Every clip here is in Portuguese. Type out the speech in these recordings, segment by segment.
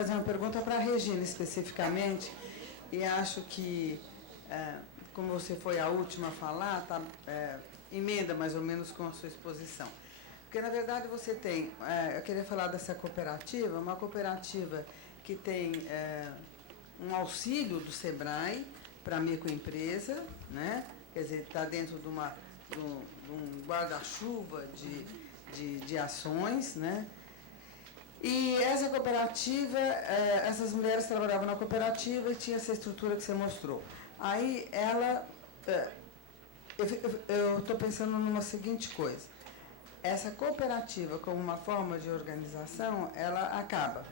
fazer uma pergunta para a Regina especificamente, e acho que, como você foi a última a falar, emenda mais ou menos com a sua exposição. Porque, na verdade, você tem, eu queria falar dessa cooperativa, uma cooperativa que tem um auxílio do SEBRAE para a microempresa, né? Quer dizer, está dentro de um guarda-chuva de ações, né? E essa cooperativa, essas mulheres trabalhavam na cooperativa e tinha essa estrutura que você mostrou. Aí ela, eu estou pensando numa seguinte coisa, essa cooperativa como uma forma de organização, ela acaba.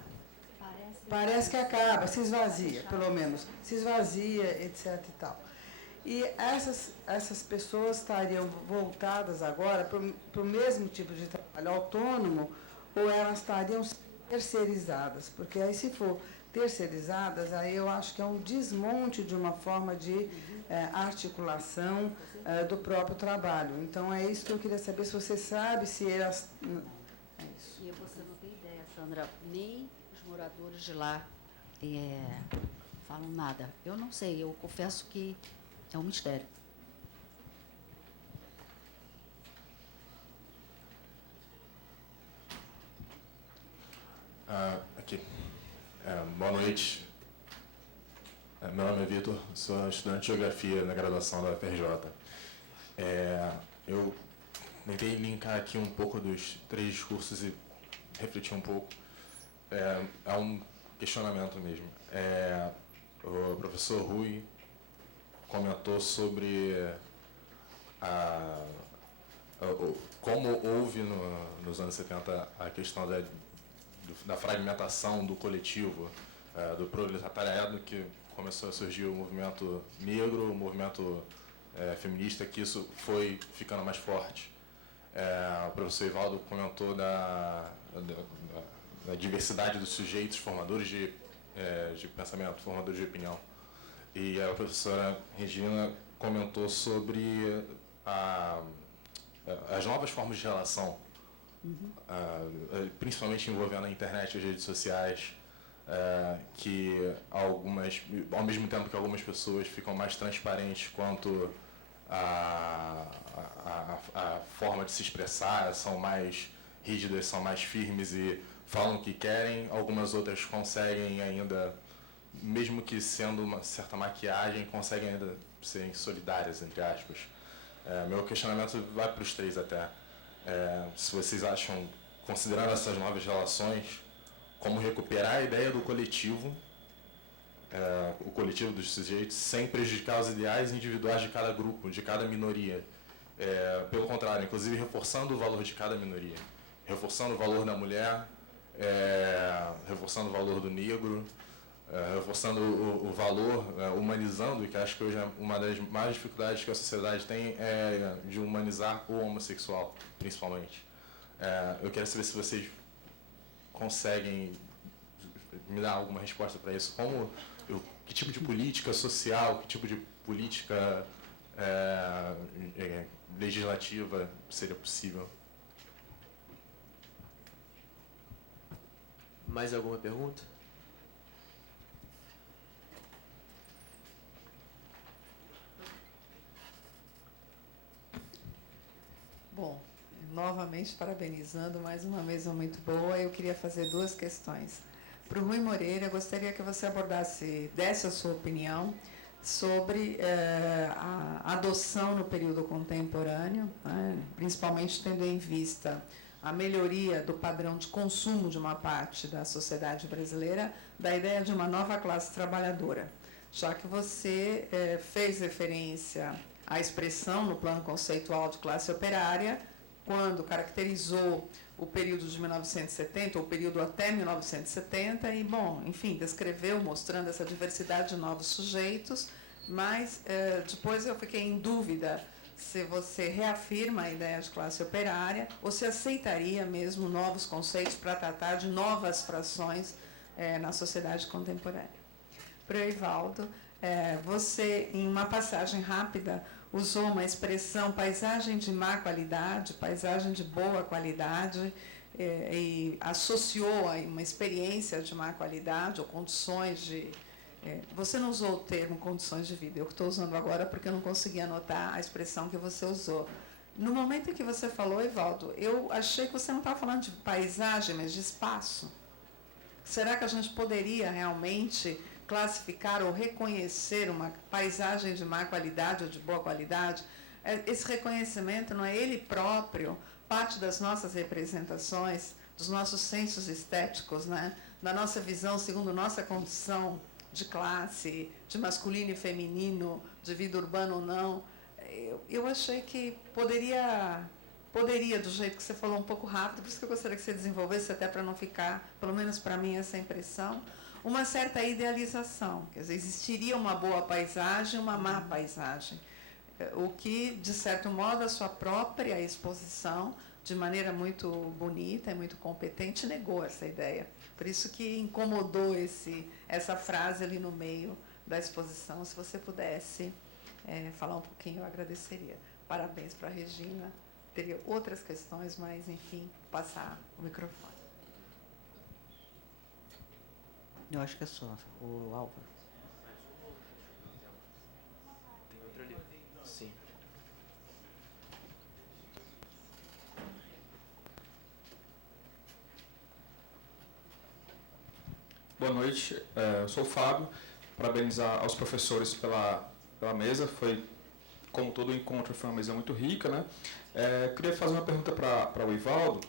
Parece que acaba, se esvazia, pelo menos, se esvazia, etc. e tal. E essas pessoas estariam voltadas agora para o mesmo tipo de trabalho autônomo, ou elas estariam terceirizadas? Porque aí, se for terceirizadas, aí eu acho que é um desmonte de uma forma de articulação do próprio trabalho. Então, é isso que eu queria saber, se você sabe se elas... É isso. E você não tem ideia, Sandra, nem os moradores de lá falam nada. Eu não sei, eu confesso que é um mistério. Aqui. Boa noite. Meu nome é Vitor, sou estudante de Geografia na graduação da UFRJ. Eu tentei linkar aqui um pouco dos 3 discursos e refletir um pouco. É um questionamento mesmo. O professor Rui comentou sobre como houve nos anos 70 a questão da fragmentação do coletivo, do proletariado, que começou a surgir o movimento negro, o movimento feminista, que isso foi ficando mais forte. O professor Ivaldo comentou da diversidade dos sujeitos, formadores de pensamento, formadores de opinião. E a professora Regina comentou sobre as novas formas de relação, principalmente envolvendo a internet e as redes sociais, que ao mesmo tempo que algumas pessoas ficam mais transparentes quanto a forma de se expressar, são mais rígidas, são mais firmes e falam o que querem, algumas outras conseguem ainda, mesmo que sendo uma certa maquiagem, conseguem ainda serem solidárias, entre aspas. Meu questionamento vai para os 3 até. Se vocês acham, considerando essas novas relações, como recuperar a ideia do coletivo, o coletivo dos sujeitos, sem prejudicar os ideais individuais de cada grupo, de cada minoria. Pelo contrário, inclusive reforçando o valor de cada minoria, reforçando o valor da mulher, reforçando o valor do negro, reforçando o valor, humanizando, e que acho que hoje é uma das maiores dificuldades que a sociedade tem de humanizar o homossexual, principalmente. Eu quero saber se vocês conseguem me dar alguma resposta para isso. Que tipo de política social, que tipo de política legislativa seria possível? Mais alguma pergunta? Bom, novamente parabenizando, mais uma mesa muito boa. Eu queria fazer 2 questões. Para o Rui Moreira, eu gostaria que você desse a sua opinião sobre a adoção no período contemporâneo, né, principalmente tendo em vista a melhoria do padrão de consumo de uma parte da sociedade brasileira, da ideia de uma nova classe trabalhadora. Já que você fez referência à expressão no plano conceitual de classe operária, quando caracterizou o período de 1970, ou o período até 1970, e, bom, enfim, descreveu, mostrando essa diversidade de novos sujeitos, mas depois eu fiquei em dúvida se você reafirma a ideia de classe operária ou se aceitaria mesmo novos conceitos para tratar de novas frações na sociedade contemporânea. Para o Ivaldo, você, em uma passagem rápida, usou uma expressão paisagem de má qualidade, paisagem de boa qualidade, e associou a uma experiência de má qualidade ou condições de... você não usou o termo condições de vida, eu estou usando agora porque eu não consegui anotar a expressão que você usou. No momento em que você falou, Evaldo, eu achei que você não estava falando de paisagem, mas de espaço. Será que a gente poderia realmente classificar ou reconhecer uma paisagem de má qualidade ou de boa qualidade? Esse reconhecimento não é ele próprio parte das nossas representações, dos nossos sensos estéticos, né? Da nossa visão segundo nossa condição de classe, de masculino e feminino, de vida urbana ou não? Eu achei que poderia, do jeito que você falou, um pouco rápido, por isso que eu gostaria que você desenvolvesse, até para não ficar, pelo menos para mim, essa impressão, uma certa idealização. Quer dizer, existiria uma boa paisagem e uma má paisagem. O que, de certo modo, a sua própria exposição, de maneira muito bonita e muito competente, negou essa ideia. Por isso que incomodou essa frase ali no meio da exposição. Se você pudesse falar um pouquinho, eu agradeceria. Parabéns para a Regina. Teria outras questões, mas, enfim, passar o microfone. Eu acho que é só o Álvaro. Tem outro ali. Sim. Boa noite, eu sou o Fábio. Parabenizar aos professores pela mesa. Foi, como todo encontro, foi uma mesa muito rica, né? Queria fazer uma pergunta para o Ivaldo,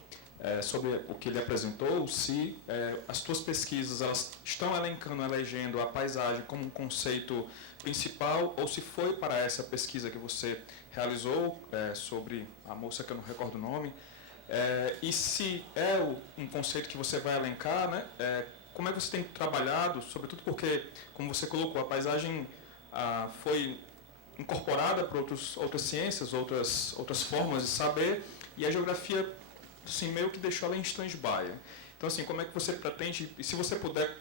sobre o que ele apresentou, se as tuas pesquisas elas estão elegendo a paisagem como um conceito principal, ou se foi para essa pesquisa que você realizou sobre a moça que eu não recordo o nome, e se é um conceito que você vai elencar, né? Como é que você tem trabalhado, sobretudo porque, como você colocou, a paisagem foi incorporada por outras ciências, outras formas de saber, e a geografia, assim, meio que deixou ela em stand-by. Então, assim, como é que você pretende, e se você puder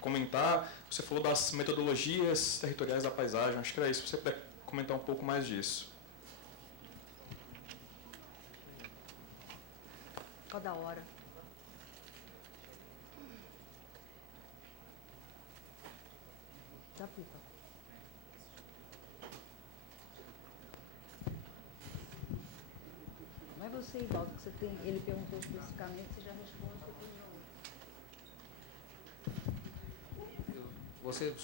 comentar, você falou das metodologias territoriais da paisagem, acho que era isso, se você puder comentar um pouco mais disso. Qual da hora? Da pipa. Mas você, Ivaldo, que você tem, ele perguntou especificamente, você já responde depois. Eu vou ser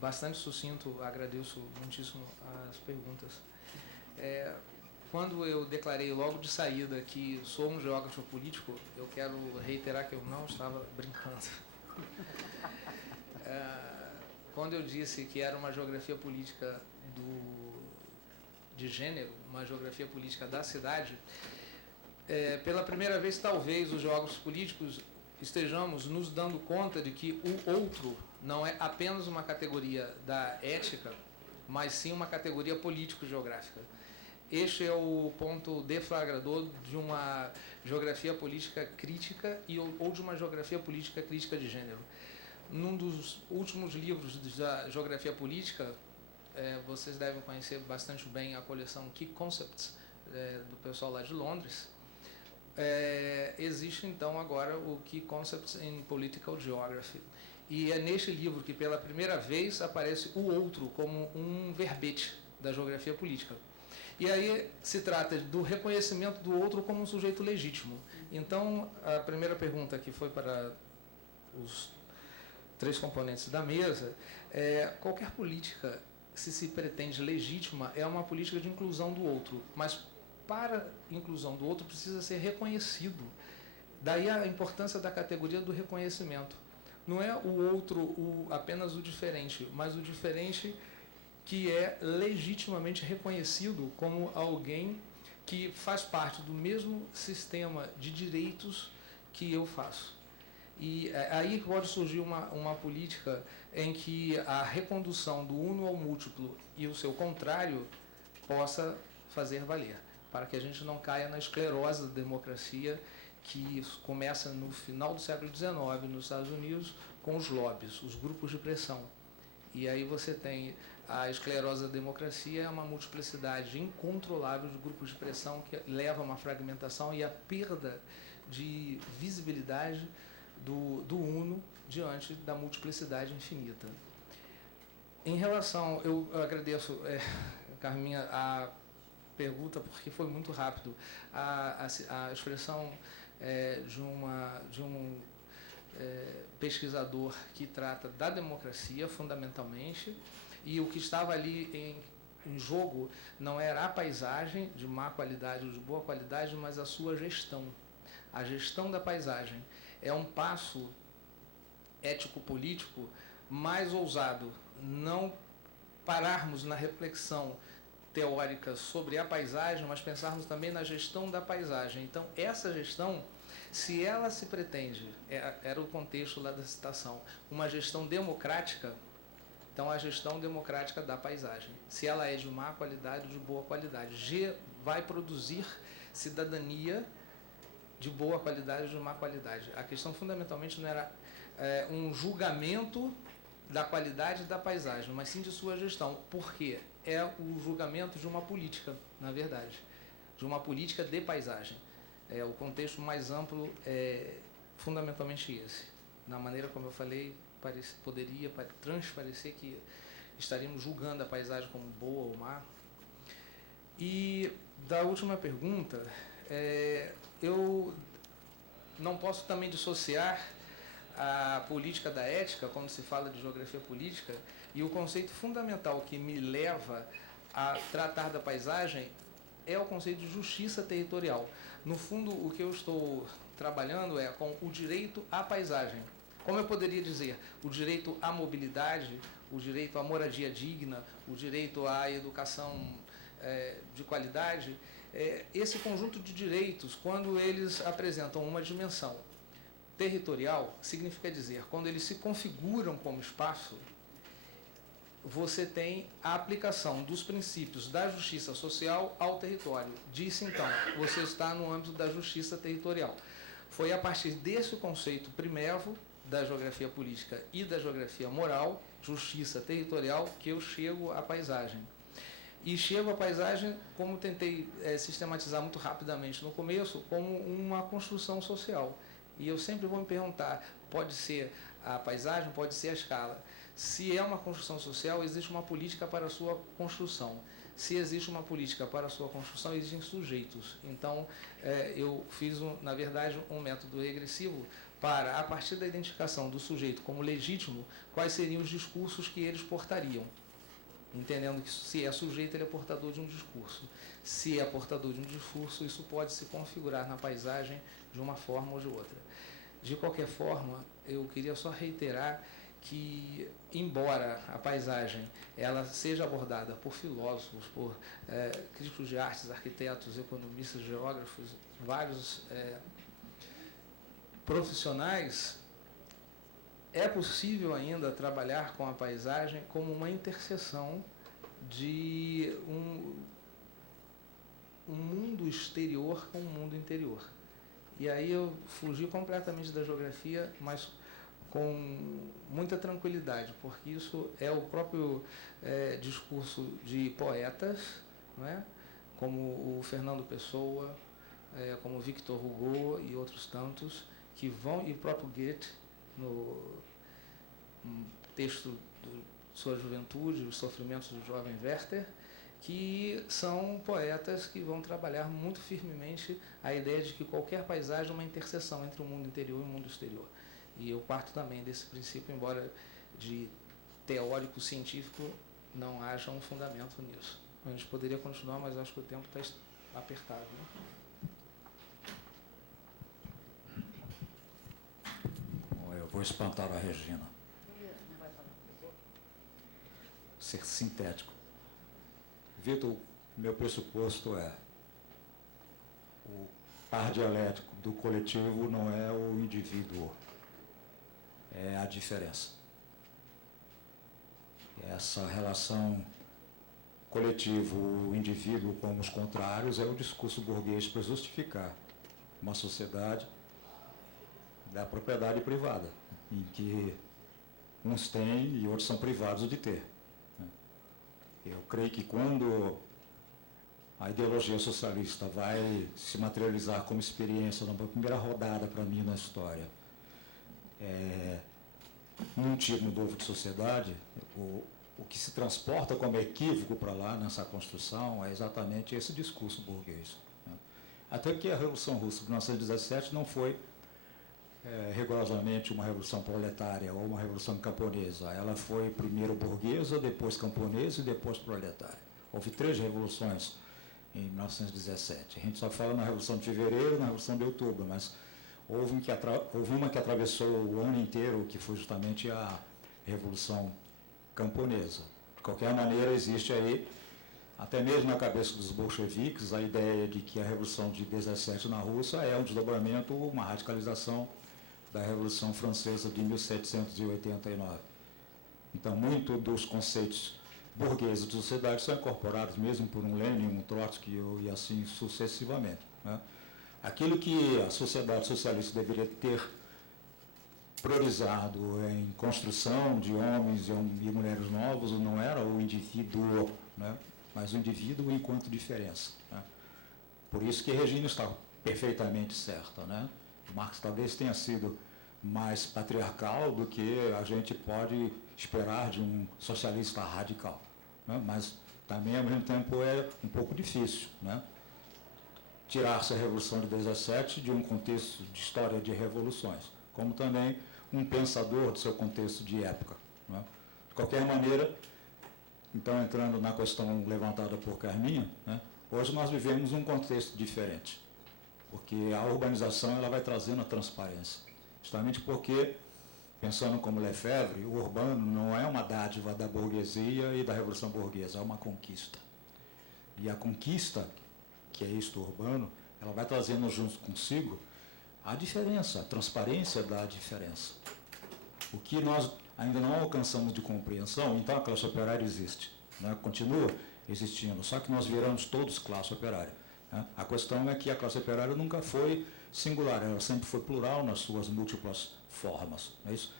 bastante sucinto, agradeço muitíssimo as perguntas. Quando eu declarei logo de saída que sou um geógrafo político, eu quero reiterar que eu não estava brincando. Quando eu disse que era uma geografia política de gênero, uma geografia política da cidade, pela primeira vez, talvez, os geógrafos políticos estejamos nos dando conta de que o outro não é apenas uma categoria da ética, mas sim uma categoria político-geográfica. Este é o ponto deflagrador de uma geografia política crítica ou de uma geografia política crítica de gênero. Num dos últimos livros da geografia política, vocês devem conhecer bastante bem a coleção Key Concepts, do pessoal lá de Londres. Existe, então, agora o Key Concepts in Political Geography. E é neste livro que, pela primeira vez, aparece o outro como um verbete da geografia política. E aí se trata do reconhecimento do outro como um sujeito legítimo. Então, a primeira pergunta que foi para os três componentes da mesa, qualquer política, se pretende legítima, é uma política de inclusão do outro, mas para a inclusão do outro precisa ser reconhecido. Daí a importância da categoria do reconhecimento. Não é o outro apenas o diferente, mas o diferente que é legitimamente reconhecido como alguém que faz parte do mesmo sistema de direitos que eu faço. E aí pode surgir uma política em que a recondução do uno ao múltiplo e o seu contrário possa fazer valer, para que a gente não caia na esclerose da democracia que começa no final do século XIX nos Estados Unidos com os lobbies, os grupos de pressão. E aí você tem a esclerose da democracia, é uma multiplicidade incontrolável de grupos de pressão que leva a uma fragmentação e a perda de visibilidade do uno diante da multiplicidade infinita. Em relação, eu agradeço, Carminha, a pergunta, porque foi muito rápido, a expressão de um pesquisador que trata da democracia, fundamentalmente, e o que estava ali em jogo não era a paisagem de má qualidade ou de boa qualidade, mas a sua gestão. A gestão da paisagem é um passo ético-político mais ousado, não pararmos na reflexão teórica sobre a paisagem, mas pensarmos também na gestão da paisagem. Então, essa gestão, se ela se pretende, era o contexto lá da citação, uma gestão democrática, então a gestão democrática da paisagem. Se ela é de má qualidade ou de boa qualidade, vai produzir cidadania de boa qualidade ou de má qualidade. A questão fundamentalmente não era um julgamento da qualidade da paisagem, mas sim de sua gestão. Por quê? É o julgamento de uma política, na verdade, de uma política de paisagem. O contexto mais amplo é fundamentalmente esse. Na maneira como eu falei, poderia transparecer que estaríamos julgando a paisagem como boa ou má. E da última pergunta, eu não posso também dissociar a política da ética, quando se fala de geografia política, e o conceito fundamental que me leva a tratar da paisagem é o conceito de justiça territorial. No fundo, o que eu estou trabalhando é com o direito à paisagem. Como eu poderia dizer, o direito à mobilidade, o direito à moradia digna, o direito à educação de qualidade, esse conjunto de direitos, quando eles apresentam uma dimensão territorial, significa dizer, quando eles se configuram como espaço, você tem a aplicação dos princípios da justiça social ao território. Disse então, você está no âmbito da justiça territorial. Foi a partir desse conceito primevo da geografia política e da geografia moral, justiça territorial, que eu chego à paisagem. E chego à paisagem, como tentei sistematizar muito rapidamente no começo, como uma construção social. E eu sempre vou me perguntar, pode ser a paisagem, pode ser a escala. Se é uma construção social, existe uma política para a sua construção. Se existe uma política para a sua construção, existem sujeitos. Então, eu fiz, na verdade, um método regressivo para, a partir da identificação do sujeito como legítimo, quais seriam os discursos que eles portariam. Entendendo que se é sujeito, ele é portador de um discurso. Se é portador de um discurso, isso pode se configurar na paisagem de uma forma ou de outra. De qualquer forma, eu queria só reiterar que, embora a paisagem ela seja abordada por filósofos, por críticos de artes, arquitetos, economistas, geógrafos, vários profissionais, é possível ainda trabalhar com a paisagem como uma interseção de um mundo exterior com um mundo interior. E aí eu fugi completamente da geografia, mas com muita tranquilidade, porque isso é o próprio discurso de poetas, não é? Como o Fernando Pessoa, como Victor Hugo e outros tantos, que vão, e o próprio Goethe, no texto de sua juventude, Os Sofrimentos do Jovem Werther, que são poetas que vão trabalhar muito firmemente a ideia de que qualquer paisagem é uma interseção entre o mundo interior e o mundo exterior. E eu parto também desse princípio, embora de teórico científico não haja um fundamento nisso. A gente poderia continuar, mas acho que o tempo está apertado, né? Bom, eu vou espantar a Regina. Ser sintético. Vitor, meu pressuposto é o par dialético do coletivo não é o indivíduo, é a diferença. Essa relação coletivo-indivíduo como os contrários é o discurso burguês para justificar uma sociedade da propriedade privada, em que uns têm e outros são privados de ter. Né? Eu creio que quando a ideologia socialista vai se materializar como experiência numa primeira rodada para mim na história, num tipo novo de sociedade, o que se transporta como equívoco para lá nessa construção é exatamente esse discurso burguês. Né? Até porque a Revolução Russa de 1917 não foi rigorosamente uma revolução proletária ou uma revolução camponesa. Ela foi primeiro burguesa, depois camponesa e depois proletária. Houve 3 revoluções em 1917. A gente só fala na Revolução de Fevereiro e na Revolução de Outubro, mas houve uma que atravessou o ano inteiro, que foi justamente a Revolução Camponesa. De qualquer maneira, existe aí, até mesmo na cabeça dos bolcheviques, a ideia de que a Revolução de 17 na Rússia é um desdobramento, uma radicalização da Revolução Francesa de 1789. Então, muito dos conceitos burgueses de sociedade são incorporados mesmo por um Lenin, um Trotsky e assim sucessivamente. Né? Aquilo que a sociedade socialista deveria ter priorizado em construção de homens e mulheres novos não era o indivíduo, né? Mas o indivíduo enquanto diferença. Né? Por isso que Regina está perfeitamente certa. Né? Marx talvez tenha sido mais patriarcal do que a gente pode esperar de um socialista radical. Né? Mas também, ao mesmo tempo, é um pouco difícil, né? Tirar-se a Revolução de 17 de um contexto de história de revoluções, como também um pensador do seu contexto de época. Né? De qualquer maneira, então, entrando na questão levantada por Carminha, né? Hoje nós vivemos um contexto diferente, porque a urbanização ela vai trazendo a transparência, justamente porque, pensando como Lefebvre, o urbano não é uma dádiva da burguesia e da Revolução Burguesa, é uma conquista. E a conquista, que é isto urbano, ela vai trazendo junto consigo a diferença, a transparência da diferença. O que nós ainda não alcançamos de compreensão, então a classe operária existe, né? Continua existindo, só que nós viramos todos classe operária. Né? A questão é que a classe operária nunca foi singular, ela sempre foi plural nas suas múltiplas formas. Não é isso?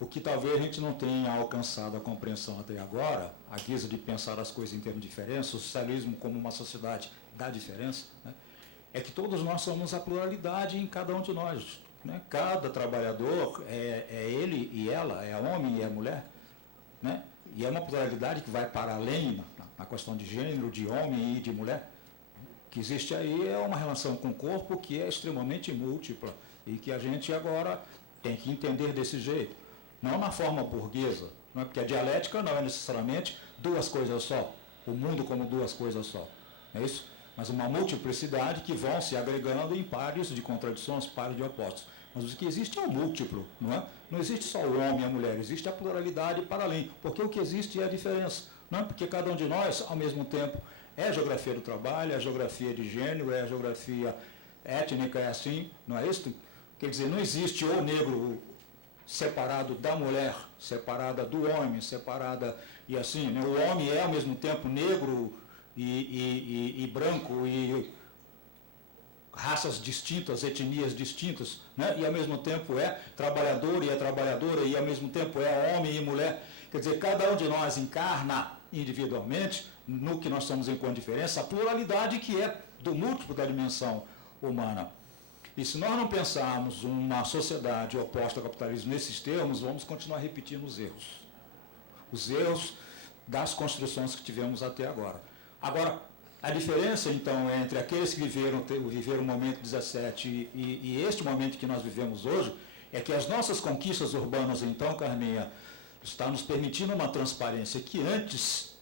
O que talvez a gente não tenha alcançado a compreensão até agora, a guisa de pensar as coisas em termos de diferença, o socialismo como uma sociedade da diferença, né? É que todos nós somos a pluralidade em cada um de nós. Né? Cada trabalhador é ele e ela, é homem e é mulher. Né? E é uma pluralidade que vai para além na questão de gênero, de homem e de mulher. O que existe aí é uma relação com o corpo que é extremamente múltipla e que a gente agora tem que entender desse jeito. Não na forma burguesa, não é? Porque a dialética não é necessariamente duas coisas só, o mundo como duas coisas só. Não é isso? Mas uma multiplicidade que vão se agregando em pares de contradições, pares de opostos. Mas o que existe é o múltiplo, não é? Não existe só o homem e a mulher, existe a pluralidade para além, porque o que existe é a diferença, não é? Porque cada um de nós, ao mesmo tempo, é a geografia do trabalho, é a geografia de gênero, é a geografia étnica, é assim, não é isso? Quer dizer, não existe o negro separado da mulher, separada do homem, separada, e assim, né? O homem é ao mesmo tempo negro e branco e raças distintas, etnias distintas, né? E ao mesmo tempo é trabalhador e é trabalhadora e ao mesmo tempo é homem e mulher. Quer dizer, cada um de nós encarna individualmente, no que nós somos enquanto diferença, a pluralidade que é do múltiplo da dimensão humana. E se nós não pensarmos uma sociedade oposta ao capitalismo nesses termos, vamos continuar repetindo os erros. Os erros das construções que tivemos até agora. Agora, a diferença, então, entre aqueles que viveram o momento 17 e este momento que nós vivemos hoje, é que as nossas conquistas urbanas, então, Carminha, está nos permitindo uma transparência que antes,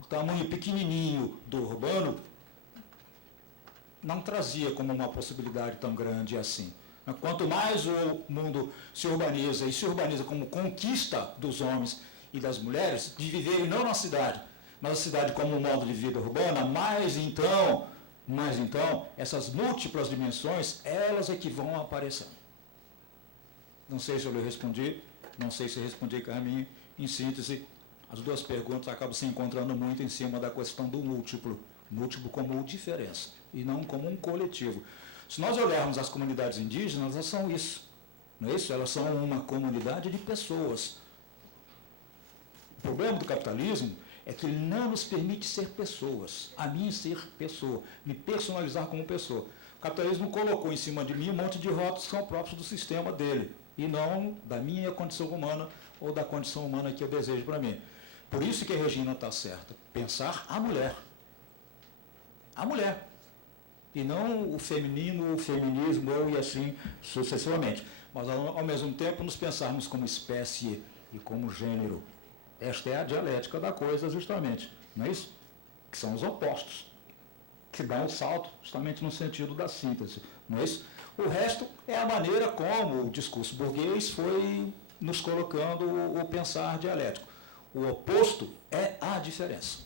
o tamanho pequenininho do urbano, não trazia como uma possibilidade tão grande assim. Quanto mais o mundo se urbaniza, e se urbaniza como conquista dos homens e das mulheres, de viverem não na cidade, mas a cidade como um modo de vida urbana, mais então, essas múltiplas dimensões, elas é que vão aparecendo. Não sei se eu lhe respondi, não sei se eu respondi, Carminha. Em síntese, as duas perguntas acabam se encontrando muito em cima da questão do múltiplo como diferença, e não como um coletivo. Se nós olharmos as comunidades indígenas, elas são isso. Não é isso? Elas são uma comunidade de pessoas. O problema do capitalismo é que ele não nos permite ser pessoas, a mim ser pessoa, me personalizar como pessoa. O capitalismo colocou em cima de mim um monte de rótulos que são próprios do sistema dele, e não da minha condição humana ou da condição humana que eu desejo para mim. Por isso que a Regina está certa, pensar a mulher. A mulher. E não o feminino, o feminismo, e assim sucessivamente. Mas, ao mesmo tempo, nos pensarmos como espécie e como gênero. Esta é a dialética da coisa, justamente. Não é isso? Que são os opostos. Que dão um salto justamente no sentido da síntese. Não é isso? O resto é a maneira como o discurso burguês foi nos colocando o pensar dialético. O oposto é a diferença.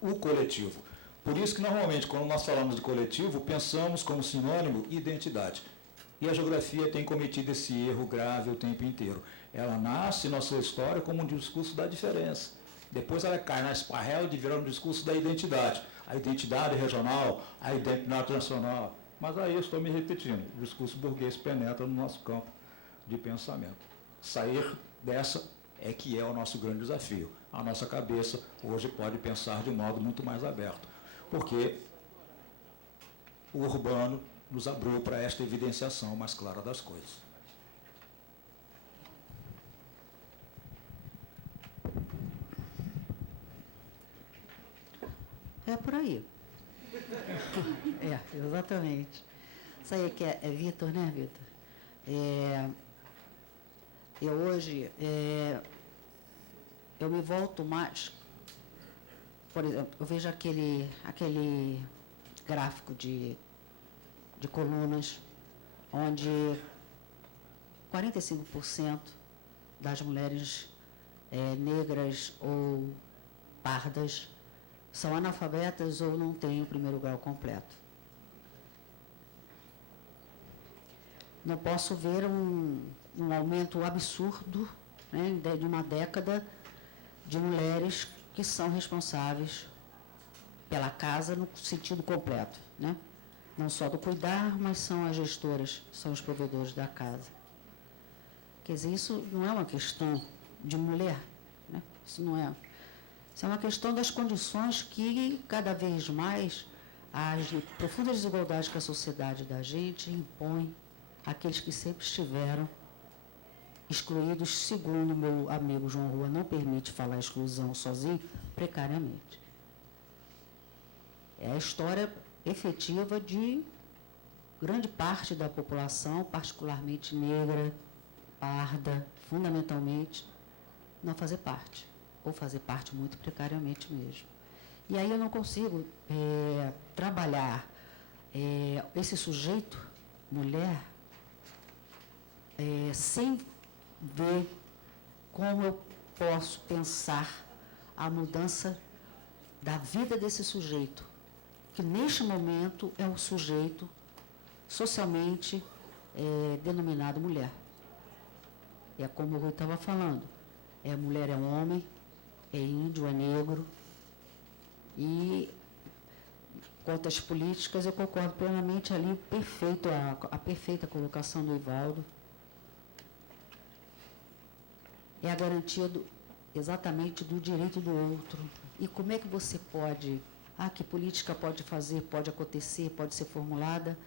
O coletivo. Por isso que, normalmente, quando nós falamos de coletivo, pensamos como sinônimo identidade. E a geografia tem cometido esse erro grave o tempo inteiro. Ela nasce na sua história como um discurso da diferença. Depois ela cai na esparrela de virar um discurso da identidade. A identidade regional, a identidade nacional. Mas aí eu estou me repetindo. O discurso burguês penetra no nosso campo de pensamento. Sair dessa é que é o nosso grande desafio. A nossa cabeça hoje pode pensar de um modo muito mais aberto. Porque o urbano nos abriu para esta evidenciação mais clara das coisas. É por aí. É, exatamente. Isso aí que é Vitor, né, Vitor? Eu hoje, eu me volto mais, por exemplo, eu vejo aquele gráfico de colunas, onde 45% das mulheres negras ou pardas são analfabetas ou não têm o primeiro grau completo. Não posso ver um aumento absurdo, né, de uma década de mulheres que são responsáveis pela casa no sentido completo, né? Não só do cuidar, mas são as gestoras, são os provedores da casa. Quer dizer, isso não é uma questão de mulher, né? Isso é uma questão das condições que, cada vez mais, as profundas desigualdades que a sociedade da gente impõe àqueles que sempre estiveram excluídos, segundo meu amigo João Rua não permite falar exclusão sozinho, precariamente. É a história efetiva de grande parte da população, particularmente negra, parda, fundamentalmente, não fazer parte, ou fazer parte muito precariamente mesmo. E aí eu não consigo trabalhar esse sujeito, mulher, sem ver como eu posso pensar a mudança da vida desse sujeito, que neste momento é o sujeito socialmente denominado mulher. É como o Rui estava falando, mulher é um homem, é índio, é negro, e quanto às políticas eu concordo plenamente ali, perfeito, a perfeita colocação do Ivaldo. É a garantia exatamente do direito do outro. E como é que você pode, que política pode fazer, pode acontecer, pode ser formulada,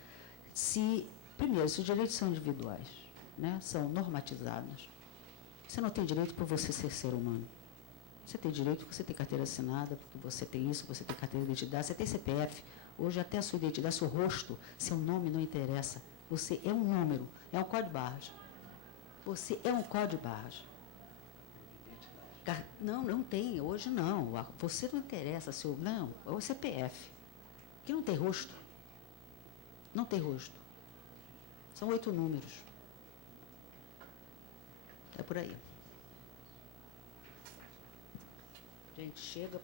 primeiro, se os direitos são individuais, né, são normatizados. Você não tem direito por você ser ser humano. Você tem direito porque você tem carteira assinada, porque você tem isso, você tem carteira de identidade, você tem CPF. Hoje até a sua identidade, seu rosto, seu nome não interessa. Você é um número, é um código de barras. Você é um código de barras. Não tem, hoje não. Você não interessa, não, é o CPF, que não tem rosto. Não tem rosto. São 8 números. É por aí. Gente, chega,